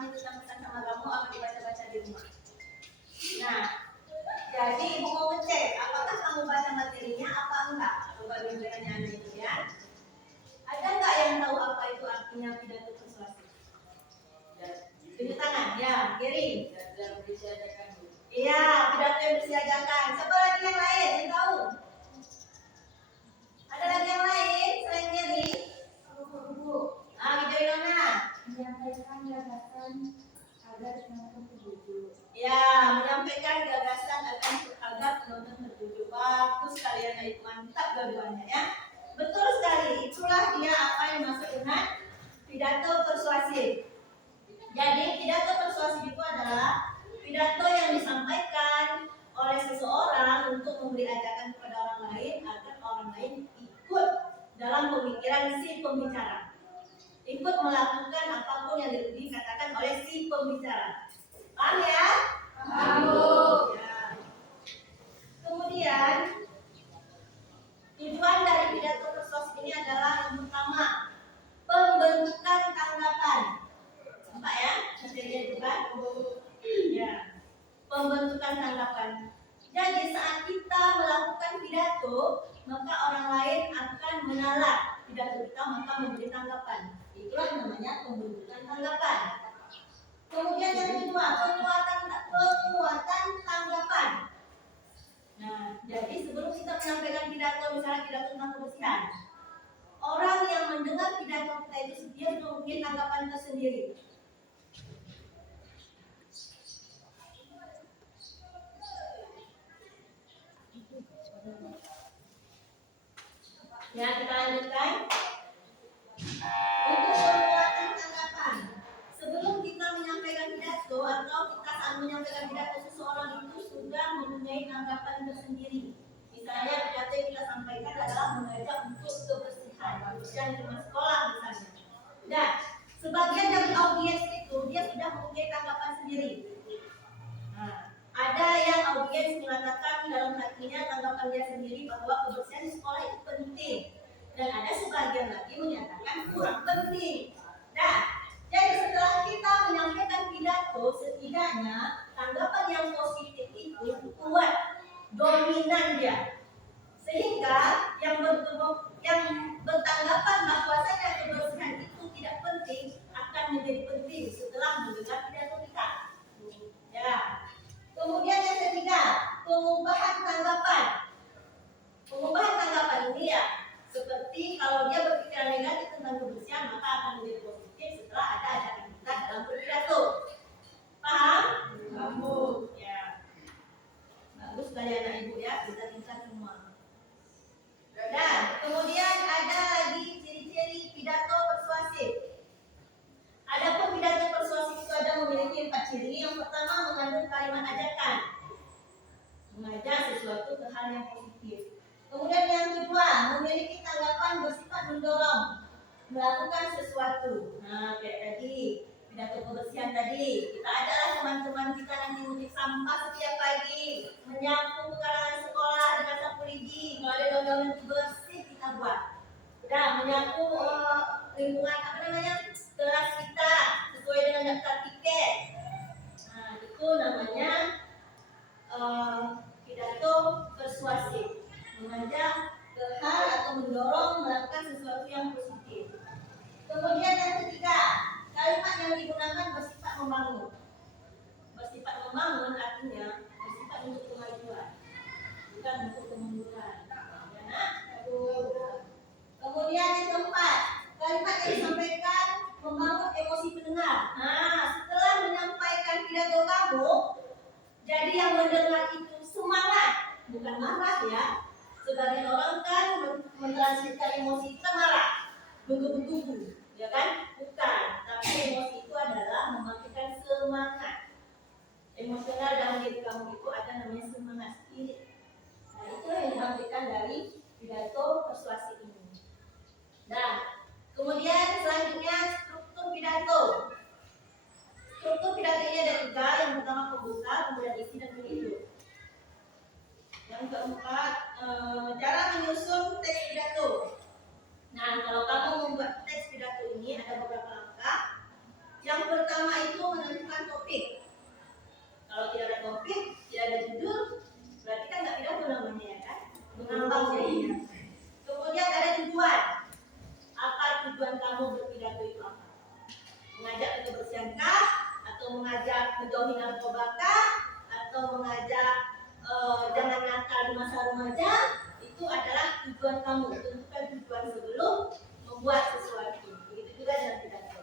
Kami tetap pesan sama kamu apa dibaca-baca di rumah. Nah, jadi ibu mau ngecek apakah kamu baca materinya apa enggak? Coba ibu tanya itu ya. Ada enggak yang tahu apa itu artinya pidato persuasif? Tunjuk tangan, ya, Giri. Iya, pidato yang disiagakan. Siapa lagi yang lain yang tahu? Ada lagi yang lain selain Giri? Gitu Ilona. Menyampaikan gagasan agar penonton tertuju. Ya, menyampaikan gagasan agar penonton tertuju. Bagus kalian, itu mantap dua-duanya ya. Betul sekali, itulah dia apa yang dimaksud dengan pidato persuasif. Jadi pidato persuasif itu adalah pidato yang disampaikan oleh seseorang untuk memberi ajakan kepada orang lain agar orang lain ikut dalam pemikiran si pembicara, ikut melakukan apapun yang dikatakan oleh si pembicara. Paham ya? Paham. Ya. Kemudian tujuan dari pidato persuasif ini adalah yang pertama, pembentukan tanggapan. Nampak ya? Materinya itu kan? Ya. Pembentukan tanggapan. Jadi saat kita melakukan pidato, maka orang lain akan menalar pidato kita, maka memberi tanggapan. Itulah namanya pembentukan tanggapan. Kemudian yang kedua, penguatan tanggapan. Nah, jadi sebelum kita menyampaikan pidato, misalnya pidato tentang kebersihan, orang yang mendengar pidato kita itu dia sudah mempunyai tanggapan tersendiri. Ya, kita lanjutkan. Untuk penguatan tanggapan, sebelum kita menyampaikan pidato atau kita saat menyampaikan pidato, seseorang itu sudah mempunyai tanggapan tersendiri. Misalnya pidato yang kita sampaikan adalah mengajak untuk kebersihan di rumah sekolah misalnya. Nah, sebagian dari audiens itu dia sudah mempunyai tanggapan sendiri. Nah, ada yang audiens mengatakan dalam hatinya tanggapan dia sendiri bahwa kebersihan di sekolah itu penting, dan ada sebagian lagi menyatakan kurang penting. Nah, jadi setelah kita menyampaikan pidato, setidaknya tanggapan yang positif itu kuat, dominan dia, sehingga yang bertanggapan bahwasanya kebersihan itu tidak penting akan menjadi penting setelah mendengar pidato kita. Ya. Kemudian yang ketiga, pengubahan tanggapan. Pengubahan tanggapan ini ya, seperti kalau dia berpikiran negatif tentang kebersihan, maka akan menjadi positif setelah ada ajakan kita dalam berpidato. Paham? Paham. Ya. Bagus sekali anak ibu ya, kita semua. Nah, kemudian ada lagi ciri-ciri pidato persuasif. Adapun pidato persuasif itu ada memiliki 4 ciri. Yang pertama, mengandung kalimat ajakan, mengajak sesuatu ke hal yang positif. Kemudian yang kedua, memiliki tanggapan bersifat mendorong melakukan sesuatu. Nah, kayak tadi pidato kebersihan tadi, kita adalah teman-teman kita nanti ngutip sampah setiap pagi, menyapu pekarangan sekolah dengan sapu lidi. Kalau ada daun-daun bersih kita buat. Udah menyapu lingkungan kelas kita sesuai dengan daftar tiket. Nah, itu namanya pidato persuasif, mengajak ke hal atau mendorong melakukan sesuatu yang positif. Kemudian yang ketiga, kalimat yang digunakan bersifat membangun. Bersifat membangun artinya bersifat untuk kemajuan, bukan untuk kemunduran. Kemudian yang keempat, kalimat yang disampaikan membangun emosi pendengar. Nah, setelah menyampaikan pidato kamu, jadi yang mendengar itu semangat, bukan marah ya. Sebagian orang kan mentranslasikan emosi kita marah, gugup-gugup, ya kan? Bukan, tapi emosi itu adalah membangkitkan semangat. Emosional dalam diri kamu itu ada namanya semangat spirit. Nah, itu yang dibangkitkan dari pidato persuasif ini. Nah, kemudian selanjutnya struktur pidato. Struktur pidato ini ada 3. Yang pertama pembuka, kemudian isi dan penutup. Yang keempat, cara menyusun teks pidato. Nah, kalau kamu membuat teks pidato ini ada beberapa langkah. Yang pertama pertama itu menentukan topik. Kalau tidak ada topik, tidak ada judul, berarti kan nggak pidato namanya ya kan? Mengambang jadinya. Kemudian ada tujuan. Apa tujuan kamu berpidato itu apa? Mengajak kebersihankah? Atau mengajak menjauhi narkobakah? Atau mengajak jangan nakal di masa remaja? Itu adalah tujuan kamu. Tentukan tujuan sebelum membuat sesuatu. Begitu juga dengan pidato.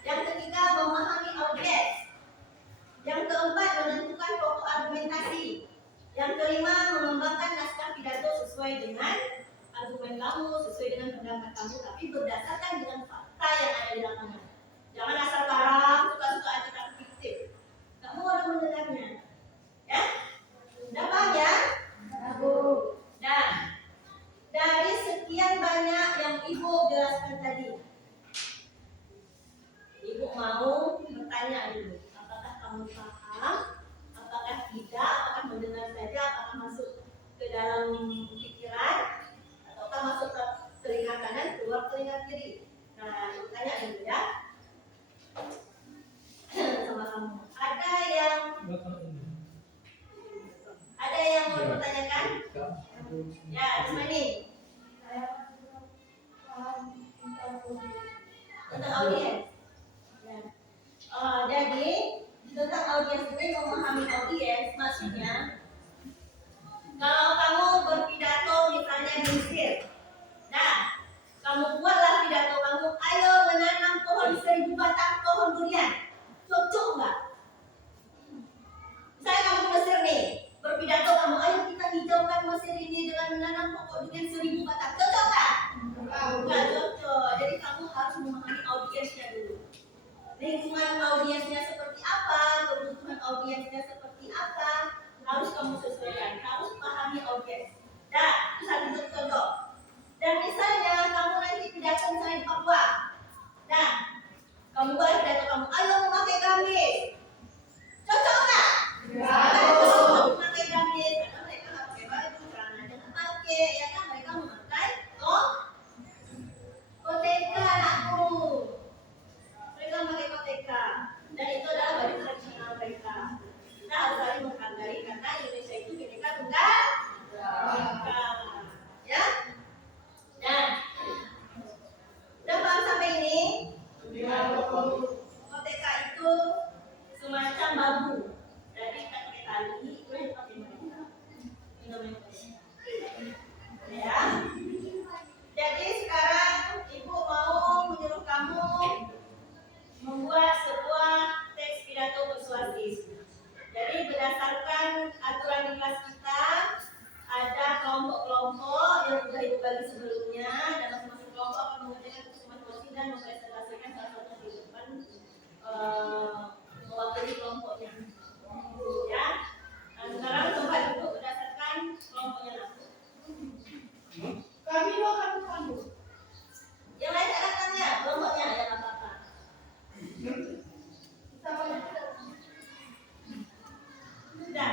Yang ketiga, memahami audiens. Yang keempat, menentukan pokok argumentasi. Yang kelima, mengembangkan naskah pidato sesuai dengan argumen kamu, sesuai dengan pendapat kamu, tapi berdasarkan dengan fakta yang ada di lapangan. Jangan asal karang, suka-suka aja tak fiktif. Kamu orang mendengarnya, ya? Udah paham ya? Nah, dari sekian banyak yang ibu jelaskan tadi, ibu mau bertanya dulu, apakah kamu paham? Apakah tidak? Apakah mendengar saja? Apakah masuk ke dalam pikiran? Ataukah masuk ke telinga kanan, keluar telinga kiri? Nah, ibu tanya dulu ya. Sama kamu. Ada yang mau bertanyakan? Ya, Ismani. Tentang audiens. Ya. Jadi tentang audiens ini, memahami audiens maksudnya kalau kamu berpidato misalnya di Mesir, nah kamu buatlah pidato kamu, ayo menanam pohon 1000 batang pohon durian, cocok nggak? Misalnya kamu di Mesir nih, berpidato kamu, ayo kita hijaukan Mesir ini dengan menanam pokok durian 1000 batang, cocok nggak? Nggak cocok. Jadi kamu harus memahami audiensnya dulu. Lingkungan audiensnya seperti apa, kebutuhan audiensnya seperti apa, harus kamu sesuaikan, harus pahami audiens. Nah, itu satu contoh. Dan misalnya kamu nanti pidato misalnya di Papua, nah kamu buat pidato kamu, ayo memakai gamis, cocok nggak? Cocok memakai gamis, karena mereka nggak pakai baju, celananya nggak pakai, ya kan? Mereka memakai koteka, anakku. Mereka memakai koteka, dan itu adalah baju tradisional mereka. Kita harus saling menghargai karena Indonesia itu Bhinneka Tunggal Ika. Ya? Nah, udah paham sampai ini? Koteka itu semacam bambu. Jadi kita pakai tali, itu yang pakai mereka. Ini namanya koteka. Ya. Jadi sekarang ibu mau menyuruh kamu membuat sebuah teks pidato persuasif. Jadi berdasarkan aturan di kelas kita ada kelompok-kelompok yang sudah ibu bagi sebelumnya, dan masing-masing kelompok akan mengerjakan tugas dan mempresentasikan salah satu kehidupan mewakili kelompoknya. Ya. Nah, sekarang coba ibu berdasarkan kelompoknya nanti. Kami akan kamu. Yang lain tak datangnya, kelompoknya ya nggak apa-apa. Sudah.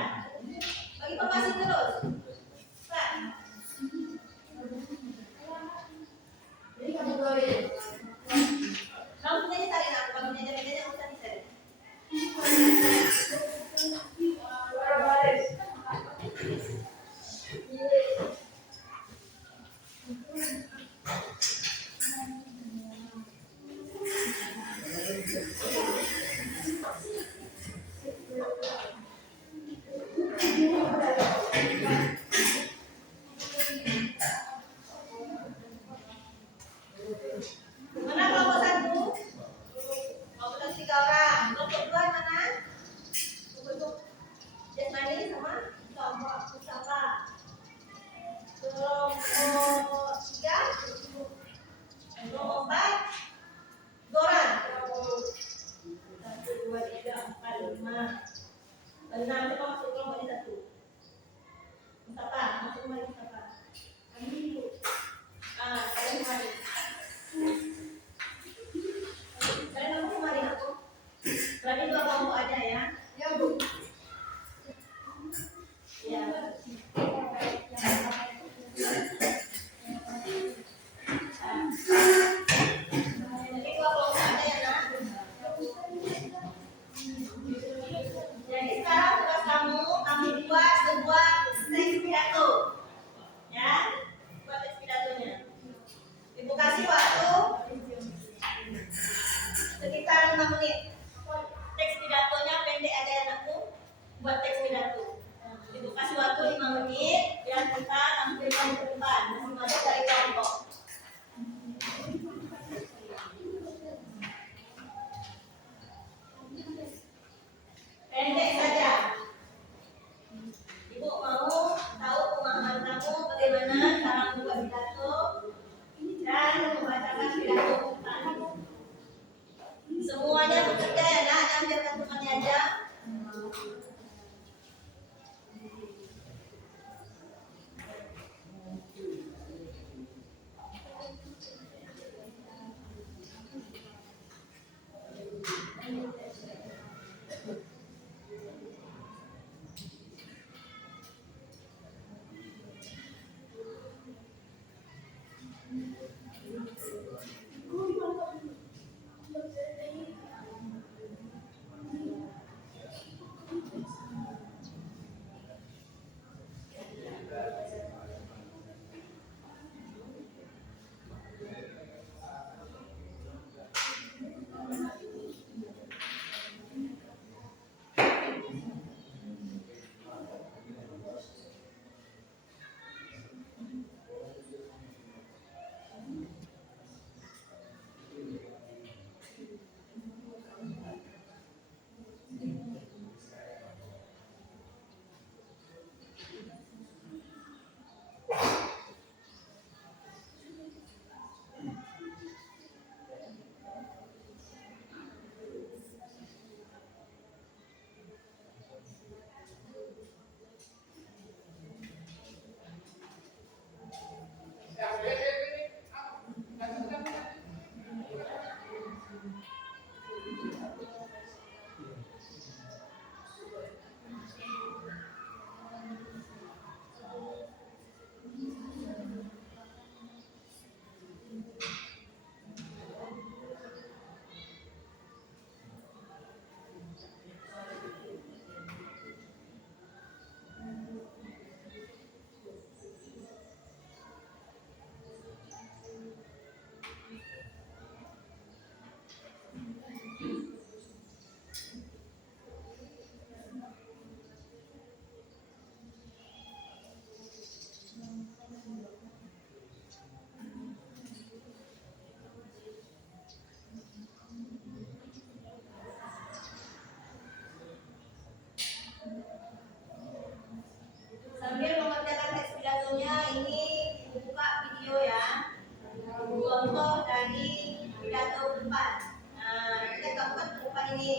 Bagi informasi terus. Pak. Jadi kamu boleh. Kamu punya cari aku, kamu punya jaga-jaga usah dicari. Mana kelompok 1? Kelompok 1 3 orang. Kelompok 2 mana? Kelompok Jasmani sama kelompok Mustafa. Kelompok 3, kelompok 4, Doran. 1 2 3 4 5 6. Coba masuk kelompok ini 1. Mustafa, masuk kembali Mustafa. Kalian kembali. Kalian kamu kembali aku. Berarti 2 kelompok aja ya. Ya, Bu. Ya. Jadi 2 kelompok aja ya, Nak.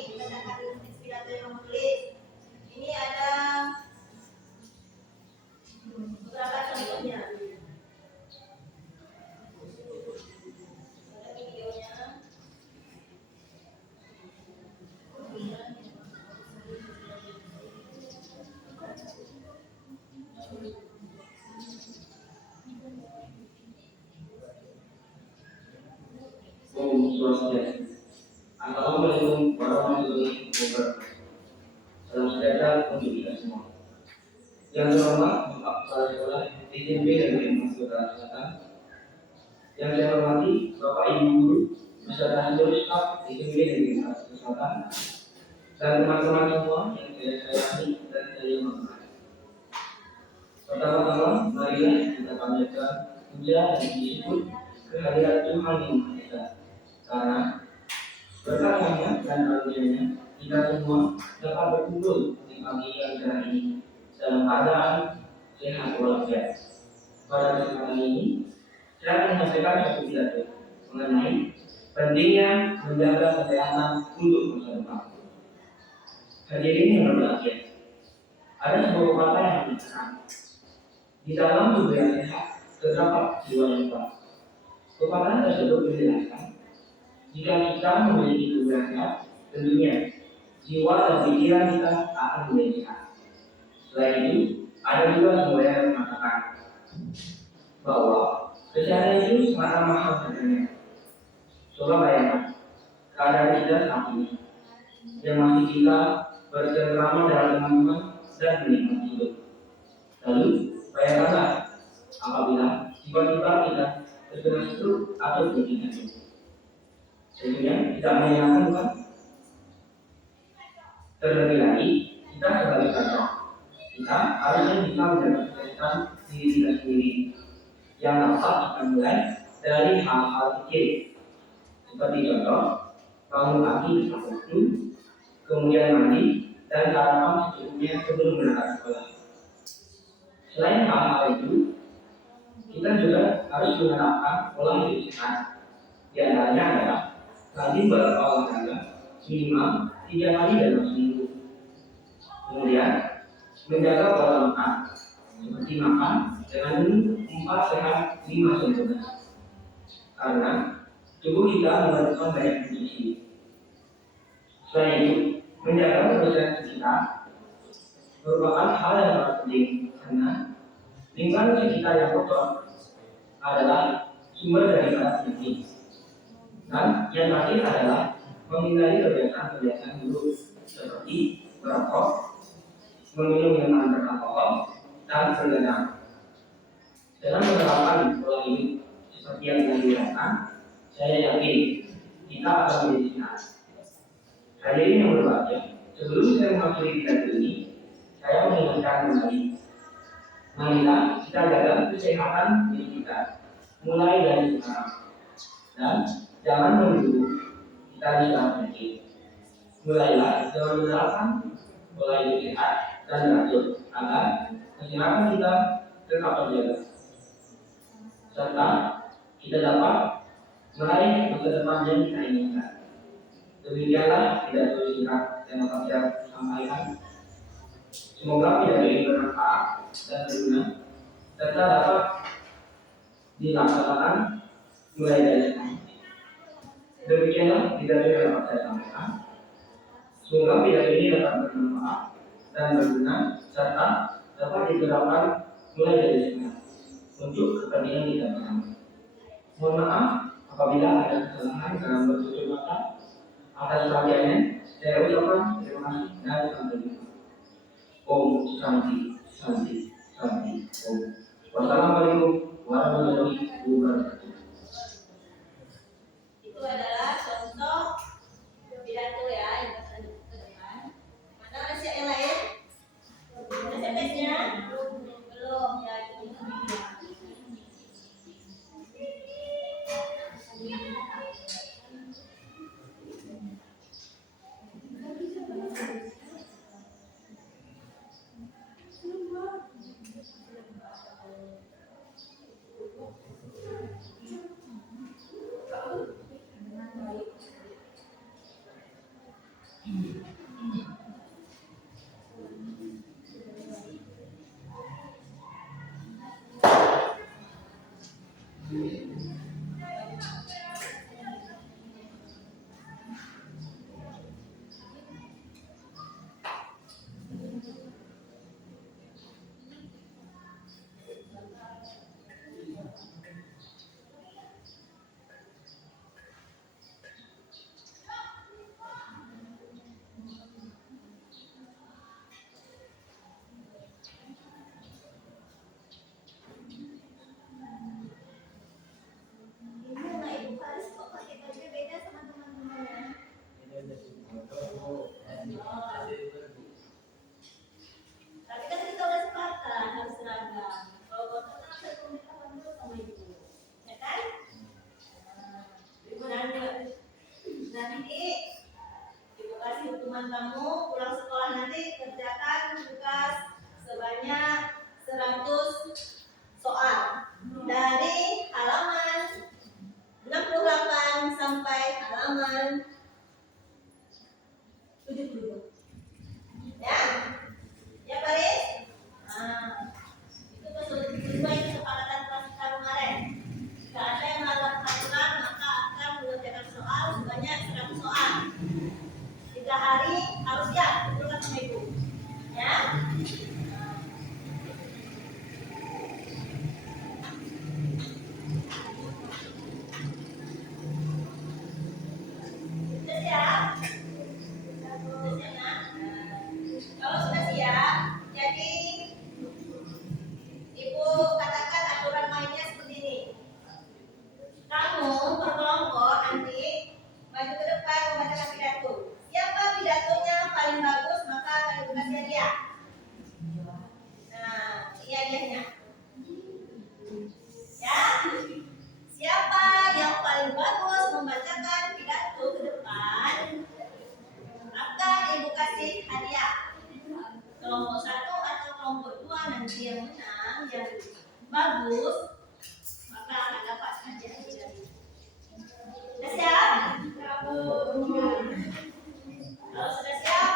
dibacakan teks pidato yang menulis. Ini ada beberapa contohnya. Ada videonya. Om Swastiastu. Assalamualaikum warahmatullahi wabarakatuh. Salam sejahtera untuk kita semua. Yang terhormat Bapak Kepala Sekolah SMP Negeri Mas Kota Selatan. Yang saya hormati Bapak Ibu Guru beserta seluruh staf SMP Negeri Mas Kota Selatan dan teman-teman semua yang saya sayangi dan saya hormati. Pertama-tama, marilah kita panjatkan puja dan syukur kehadirat Tuhan yang Maha Esa. Karena berkatnya dan karunia-Nya kita semua dapat berkumpul di pagi yang cerah ini dalam keadaan sehat walafiat. Pada kesempatan ini, saya akan menyampaikan satu pidato mengenai pentingnya menjaga kesehatan untuk masa depan. Hadirin yang berbahagia, ada sebuah pepatah yang mengatakan, di dalam tubuh yang sehat terdapat jiwa yang kuat. Pepatah tersebut menjelaskan, jika kita memiliki tubuh yang sehat, tentunya jiwa dan pikiran kita akan menjadi sehat. Selain itu, ada juga sumber yang mengatakan bahwa kesehatan itu sangat mahal harganya. Coba bayangkan keadaan kita saat ini yang masih kita bercengkrama dalam teman-teman dan menikmati hidup. Lalu bayangkanlah apabila tiba-tiba kita terkena stroke atau penyakit jantung. Tentunya tidak menyenangkan, bukan? Terlebih lagi, kita sebagai contoh, kita harusnya bisa menjaga kesehatan diri kita sendiri yang dapat kita mulai dari hal-hal kecil, seperti contoh bangun pagi tepat waktu, kemudian mandi dan sarapan secukupnya sebelum berangkat sekolah. Selain hal-hal itu, kita juga harus menerapkan pola hidup sehat. Di antaranya adalah rajin berolahraga minimal 3 kali dalam seminggu. Kemudian menjaga pola makan, seperti makan dengan menu 4 sehat 5 sempurna. Karena tubuh kita memerlukan banyak nutrisi. Selain itu, menjaga kebersihan kita merupakan hal yang sangat penting karena lingkungan sekitar yang kotor adalah sumber daripada penyakit. Dan yang terakhir adalah menghindari kebiasaan-kebiasaan buruk seperti merokok, meminum minuman beralkohol, dan berenang. Dalam menerapkan pola hidup seperti yang dilakukan, saya yakin kita akan menjadi sehat. Hadirin yang berbahagia, sebelum saya mengakhiri pidato ini, saya mengingatkan kembali, marilah kita jaga kesehatan diri kita, mulai dari sekarang. Dan jangan menunggu kita diserang penyakit. Mulailah dengan menerapkan pola hidup sehat dan teratur agar kesehatan kita tetap terjaga, serta kita dapat meraih masa depan yang kita inginkan. Demikianlah pidato singkat yang dapat saya sampaikan. Semoga pidato ini bermanfaat dan berguna, serta dapat dilaksanakan mulai dari sekarang. Demikianlah pidato yang dapat saya sampaikan. Semoga pidato ini dapat bermanfaat dan berguna, serta dapat diterapkan mulai dari sekarang untuk kepentingan kita bersama. Mohon maaf apabila ada kesalahan dalam bertutur kata. Atas perhatiannya, saya ucapkan terima kasih dan sampai jumpa. Om Santi, Santi, Santi, Om. Wassalamualaikum warahmatullahi wabarakatuh. Itu adalah contoh pidato ya yang bisa ke depan. Mana ada siap yang lain? Ada siap tesnya? Belum ya, itu Gimana Ibu Faris kok pakai baju beda sama teman-temannya? Tapi kan kita udah sepakat harus seragam. Kalau bosan kan saya komunikasi dulu sama ibu, ya kan? Ibu nanti ibu kasih hukuman kamu pulang sekolah nanti kerjakan tugas sebanyak 100 soal dari halaman 68 sampai halaman 70. Ya? Ya Faris? Nah, itu sesuai kesepakatan kelas kita kemarin. Jika ada yang melanggar peraturan, maka akan mengerjakan soal sebanyak 100 soal. 3 hari harus siap kumpulkan sama ibu. Ya? Sudah siap? Sudah siap, Nak? Kalau sudah siap, jadi ibu katakan aturan mainnya seperti ini. Kamu berkelompok nanti maju ke depan membacakan pidato. Siapa pidatonya paling bagus maka akan dikasih hadiah. Nah, ini hadiahnya. Ya, siapa yang paling bagus membacakan pidato ke depan akan ibu kasih hadiah. Kelompok 1 atau kelompok 2 nanti yang menang, yang bagus maka akan dapat hadiah dari ibu. Sudah siap? Kalau sudah siap,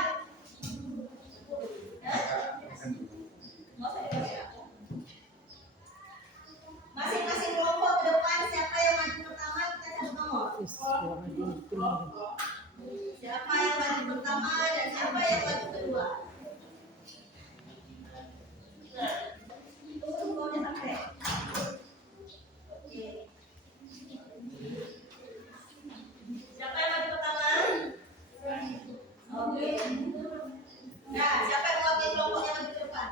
mau saya kasih aku. Masing-masing kelompok ke depan siapa yang maju pertama kita cabut nomor. Siapa yang maju pertama dan siapa yang maju kedua. Tunggu semuanya sampai. Oke. Siapa yang maju pertama? Oke. Nah, siapa yang mewakili kelompoknya maju ke depan?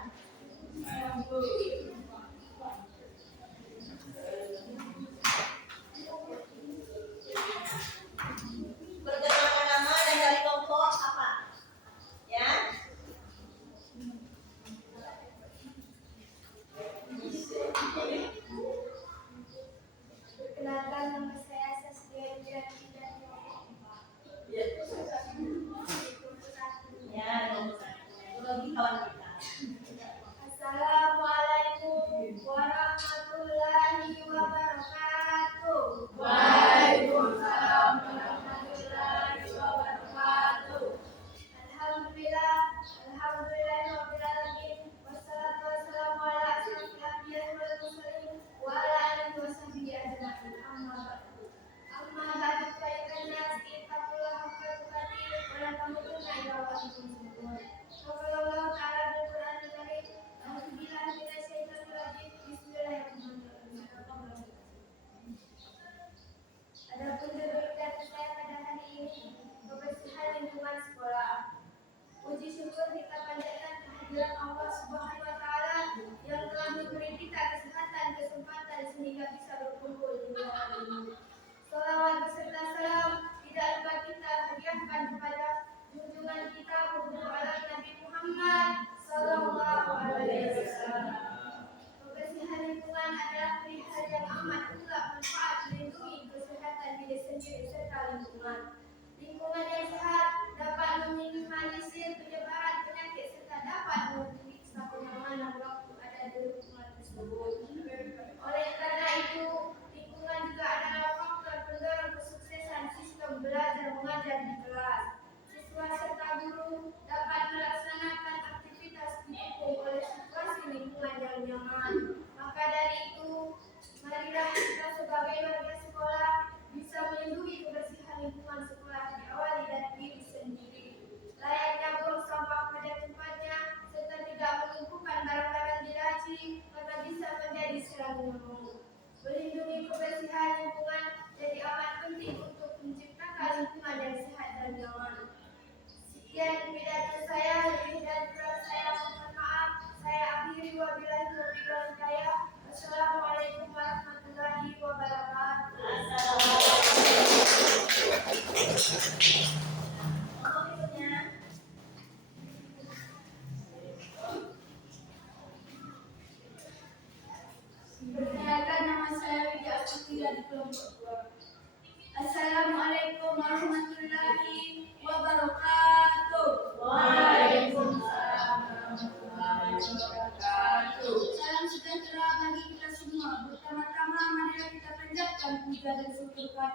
Perkenalkan nama dan dari kelompok apa? Ya. Perkenalkan, nama saya Saskia Indra dan kelompok 4. Ya, kelompok 1. Lagi kawan kita. Assalamualaikum warahmatullahi wabarakatuh. Waalaikumsalam warahmatullahi wabarakatuh. Alhamdulillah, alhamdulillahirabbil alamin. Wassalatu wassalamu ala asyrofil anbiya'i wal mursalin wa ala alihi wasahbihi ajma'in. Amma ba'du fa inna nas ittaqullaha haqqa tuqatih wa la tamutunna illa wa antum muslimun. Wa qala Allah ta'ala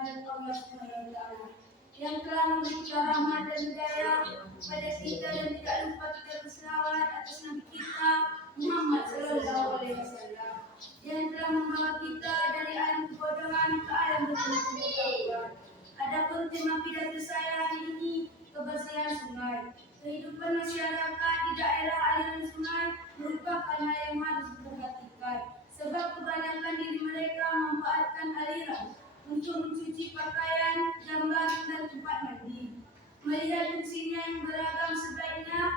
dan Allah Subhanahu wa taala yang telah memberikan rahmat dan hidayah kepada kita dan tidak lupa kita berselawat atas Nabi kita Muhammad sallallahu alaihi wasallam yang telah membawa kita dari alam kebodohan ke alam pengetahuan. Adapun tema pidato saya hari ini kebersihan sungai. Kehidupan masyarakat di daerah aliran sungai merupakan hal yang harus diperhatikan sebab kebanyakan diri mereka memanfaatkan aliran untuk mencuci pakaian, jamban, dan tempat mandi. Melihat fungsinya yang beragam sebaiknya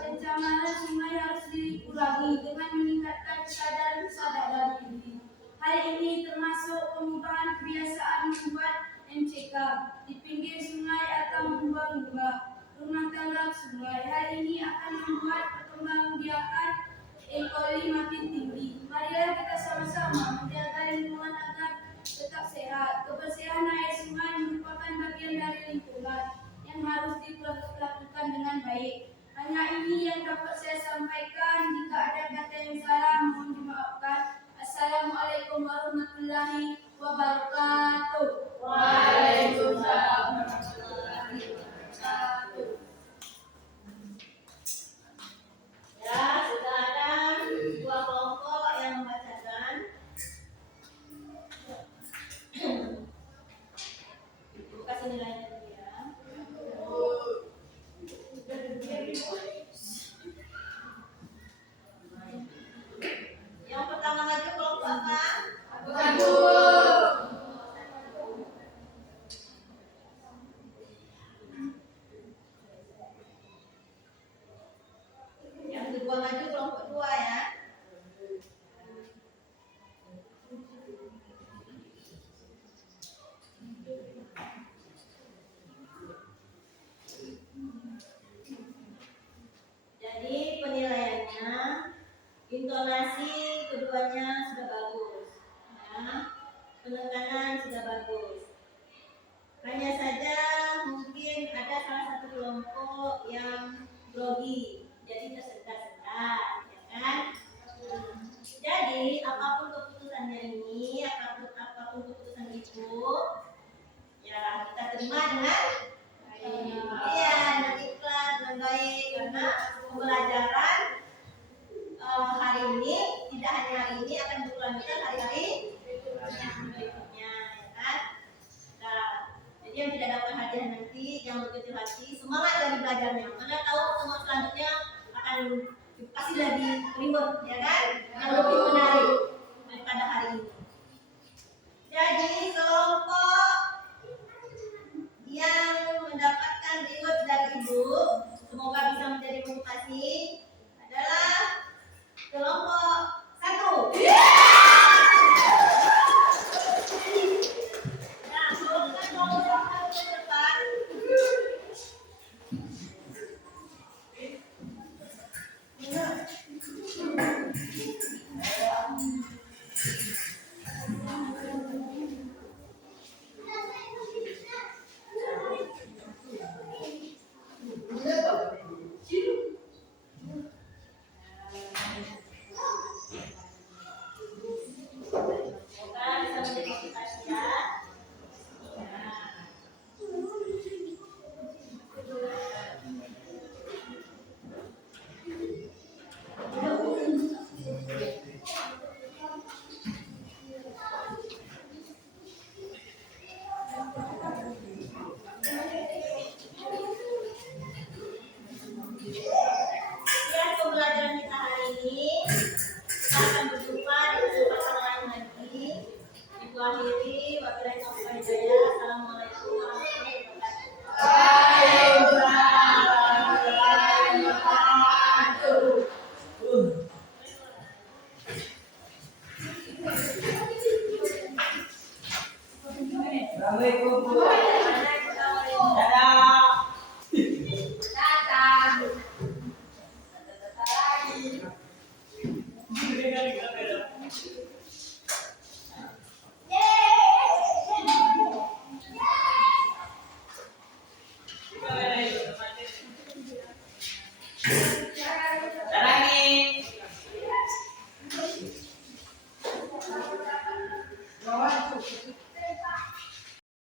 pencemaran sungai harus dikurangi dengan meningkatkan kesadaran diri. Hal ini termasuk pengubahan kebiasaan membuat MCK di pinggir sungai atau membuang rumah tangga sungai. Hal ini akan membuat perkembangbiakan E. coli makin tinggi. Marilah kita sama-sama menjaga lingkungan agar tetap sehat. Kebersihan air sungai merupakan bagian dari lingkungan yang harus dilakukan dengan baik. Hanya ini yang dapat saya sampaikan. Jika ada kata yang salah, mohon dimaafkan. Assalamualaikum warahmatullahi wabarakatuh. Waalaikumsalam warahmatullahi wabarakatuh. Ya, sudah ada dua kelompok yang membacakan. Ibu kasih nilainya dulu ya. Yang pertama maju kelompok apa? Yang kedua maju kelompok dua ya. Jadi penilaiannya, intonasi keduanya sudah bagus, ya. Penekanan sudah bagus. Hanya saja mungkin ada salah satu kelompok yang grogi, jadi tersendat-sendat, ya kan? Jadi apapun keputusannya ini, apapun keputusan itu, ya kita terima dengan iya, dengan ikhlas, dengan baik, karena pembelajaran hari ini tidak hanya hari ini akan berkelanjutan hari-hari berikutnya, ya kan? Nah, jadi yang tidak dapat hadiah nanti jangan berkecil hati, semangat dari belajarnya. Mana tahu pertemuan selanjutnya akan pasti lebih ribet, ya kan? Yang lebih menarik daripada hari ini. Jadi kelompok yang mendapatkan reward dari ibu, semoga bisa menjadi motivasi, adalah kelompok 1. Nah, kelompok kelompok 1 ke depan. Semoga bisa menjadi motivasi ya. Sekian pembelajaran kita hari ini. Kita akan berjumpa di kesempatan lain lagi. Ibu akhiri, wabillahi taufiq wal hidayah. Assalamualaikum warahmatullahi wabarakatuh. Assalamualaikum. Dadah. Datang.